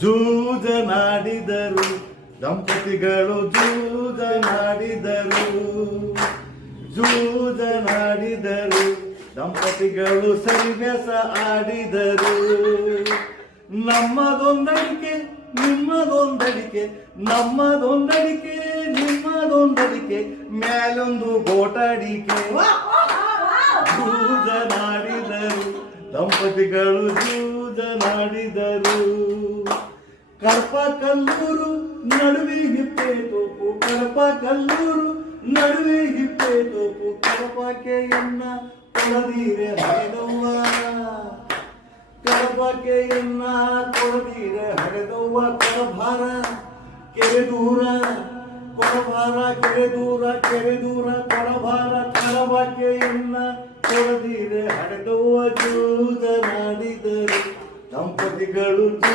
ಜೂಜನಾಡಿದರು ದಂಪತಿಗಳು ಜೂಜನಾಡಿದರು ಜೂಜನಾಡಿದರು ದಂಪತಿಗಳು ಸರಿಬೆಸ ಆಡಿದರು ನಮ್ಮದೊಂದಡಿಕೆ ನಿಮ್ಮದೊಂದಡಿಕೆ ನಮ್ಮದೊಂದಡಿಕೆ ನಿಮ್ಮದೊಂದಡಿಕೆ ಮ್ಯಾಲೊಂದು ಗೋಟಡಿಕೆ ಜೂಜನಾಡಿದರು ದಂಪತಿಗಳು ಜೂಜನಾಡಿದರು ಕಡಪ ಕಲ್ಲೂರು ನಡುವೆ ಹಿಪ್ಪೆ ತೋಪು ಕಡಪ ಕಲ್ಲೂರು ನಡುವೆ ಹಿಪ್ಪೆ ತೋಪು ಕಡಪಕ್ಕೆ ಎನ್ನ ಕೊಡದೀರೆ ಹಡೆದವ್ವ ಕಡಪಕ್ಕೆ ಎನ್ನ ಕೊಡದೀರೆ ಹಡೆದವ್ವ ಕೊಡಭಾರ ಕೆರೆ ದೂರ ಕೊಡಭಾರ ಕೆರೆ ದೂರ ಕೊಡಭಾರ ಕಡಬಕ್ಕೆ ಎನ್ನ ಕೊಡದೀರೆ ಹಡೆದವ್ವ ಜೂಜನಾಡಿದರು ದಂಪತಿಗಳು